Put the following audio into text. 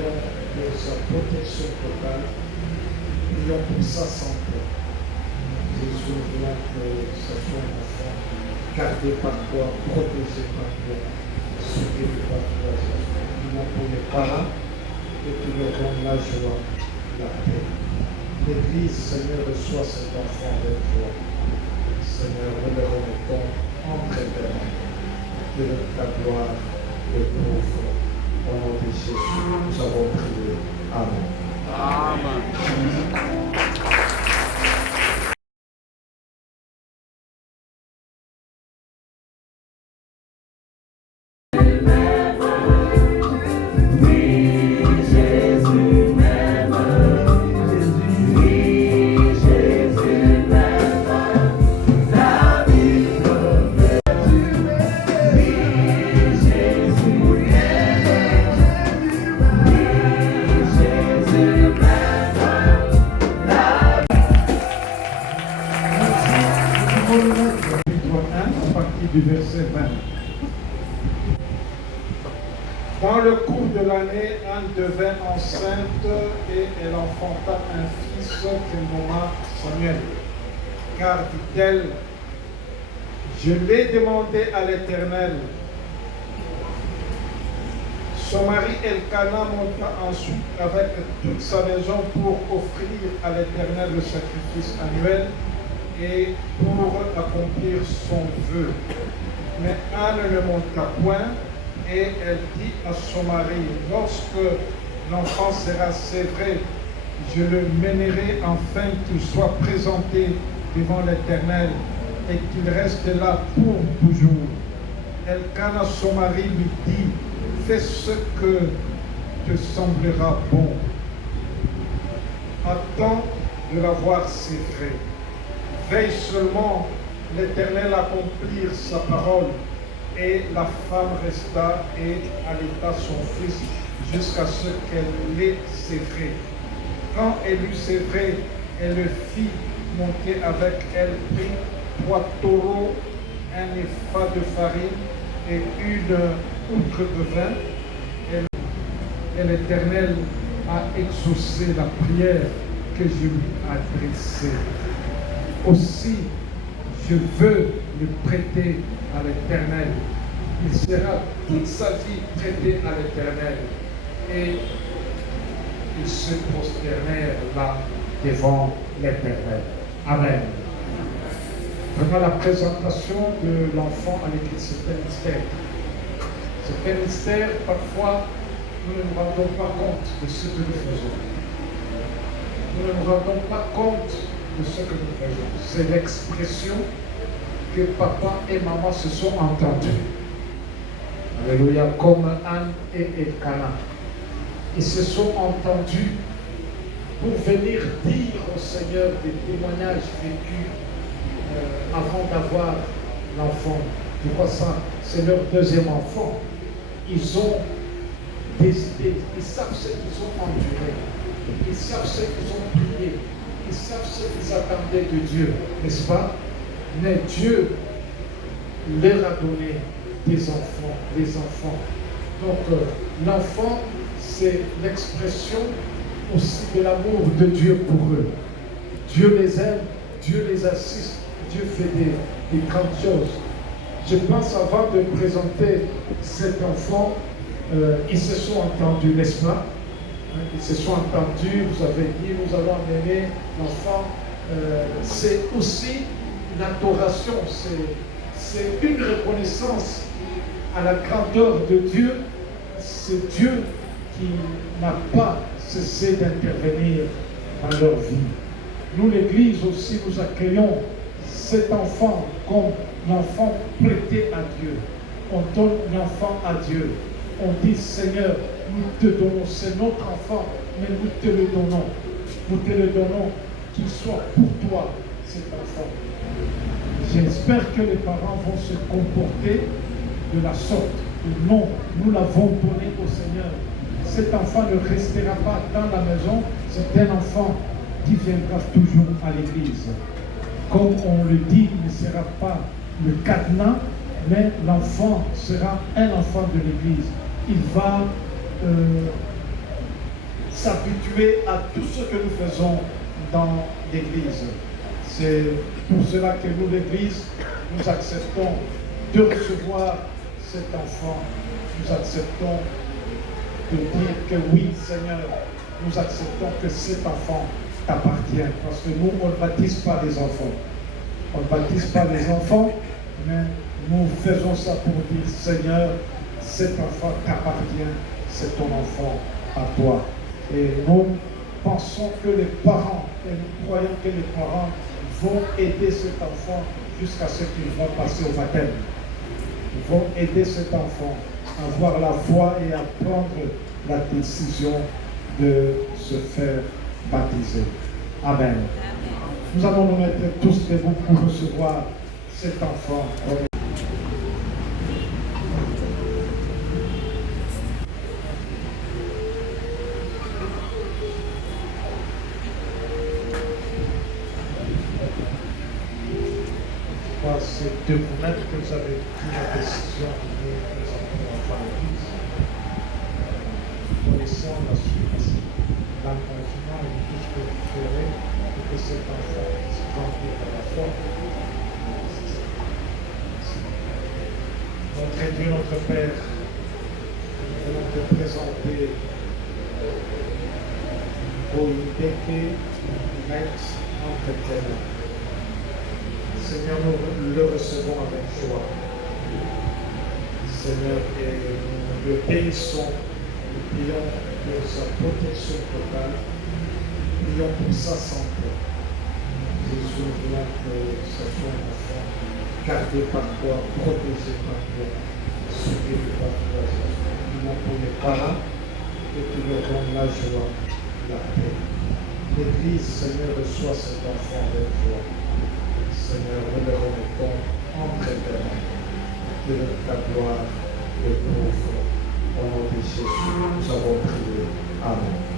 prions pour sa protection totale. Prions pour sa santé. Jésus, voulons que ce soit un enfant gardé par toi, protégé par toi, soutenu par toi. Prions pour les parents et tu leur donnes la joie, la paix. L'Église, Seigneur, reçoit cet enfant avec toi. Seigneur, nous le remettons entre tes mains. Que ta gloire le pauvre. Au nom de Jésus, nous avons prié. Amen. Amen. Du verset 20. Dans le cours de l'année, Anne devint enceinte et elle enfanta un fils qu'elle nomma Samuel. Car, dit-elle, je l'ai demandé à l'Éternel. Son mari Elkana monta ensuite avec toute sa maison pour offrir à l'Éternel le sacrifice annuel et pour accomplir son vœu. Mais Anne ne monta point et elle dit à son mari, lorsque l'enfant sera sévré, je le mènerai afin qu'il soit présenté devant l'Éternel et qu'il reste là pour toujours. Elkana, son mari, lui dit, fais ce que te semblera bon. Attends de l'avoir sévré. Veille seulement l'Éternel accomplir sa parole. Et la femme resta et allaita son fils jusqu'à ce qu'elle l'ait sévré. Quand elle eut sévré, elle le fit monter avec elle, prit 3 taureaux, un épha de farine et une outre de vin. Et l'Éternel a exaucé la prière que je lui adressais. Aussi, je veux le prêter à l'Éternel. Il sera toute sa vie prêté à l'Éternel. Et ils se prosternèrent là devant l'Éternel. Amen. Vraiment la présentation de l'enfant à l'Église, c'est un mystère. C'est un mystère, parfois, nous ne nous rendons pas compte de ce que nous faisons. Nous ne nous rendons pas compte de ce que nous faisons. C'est l'expression que papa et maman se sont entendus. Alléluia, comme Anne et Elkana. Ils se sont entendus pour venir dire au Seigneur des témoignages vécus avant d'avoir l'enfant. Tu vois ça, c'est leur deuxième enfant. Ils ont décidé, ils savent ce qu'ils ont enduré, ils savent ce qu'ils ont prié, ils savent ce qu'ils attendaient de Dieu, n'est-ce pas? Mais Dieu leur a donné des enfants. Donc l'enfant, c'est l'expression aussi de l'amour de Dieu pour eux. Dieu les aime, Dieu les assiste, Dieu fait des grandes choses. Je pense avant de présenter cet enfant, ils se sont entendus, n'est-ce pas? Ils se sont entendus, vous avez dit, nous allons amener l'enfant. C'est aussi une adoration, c'est une reconnaissance à la grandeur de Dieu. C'est Dieu qui n'a pas cessé d'intervenir dans leur vie. Nous, l'Église aussi, nous accueillons cet enfant comme l'enfant prêté à Dieu. On donne l'enfant à Dieu. On dit, Seigneur, nous te donnons, c'est notre enfant, mais nous te le donnons. Nous te le donnons, qu'il soit pour toi, cet enfant. J'espère que les parents vont se comporter de la sorte. Non, nous l'avons donné au Seigneur. Cet enfant ne restera pas dans la maison, c'est un enfant qui viendra toujours à l'église. Comme on le dit, il ne sera pas le cadenas, mais l'enfant sera un enfant de l'église. Il va s'habituer à tout ce que nous faisons dans l'Église. C'est pour cela que nous, l'Église, nous acceptons de recevoir cet enfant. Nous acceptons de dire que oui, Seigneur, nous acceptons que cet enfant t'appartient. Parce que nous, on ne baptise pas les enfants. On ne baptise pas les enfants, mais nous faisons ça pour dire, Seigneur, cet enfant t'appartient, c'est ton enfant à toi. Et nous pensons que les parents, et nous croyons que les parents vont aider cet enfant jusqu'à ce qu'il va passer au baptême. Ils vont aider cet enfant à avoir la foi et à prendre la décision de se faire baptiser. Amen. Nous allons nous mettre tous debout pour recevoir cet enfant. C'est de vous-même que vous avez pris la décision de nous entrer enfant à l'Église. Connaissant la suite, l'engagement et tout ce que vous ferez pour que cet enfant puisse grandir dans la foi. Notre Dieu, notre Père, nous voulons te présenter Boïdeke Maître entre tes mains. Seigneur, nous le recevons avec joie. Seigneur, et nous le bénissons, nous prions pour sa protection totale, nous prions pour sa santé. Jésus, nous voulons que ce soit un enfant gardé par toi, protégé par toi, soutenu par toi. Nous prions pour les parents, que tu leur donnes la joie, la paix. L'Église, Seigneur, reçoit cet enfant avec joie. Seigneur, nous le remettons entre tes mains, de ta gloire, le pauvre. Au nom de Jésus, nous avons prié. Amen.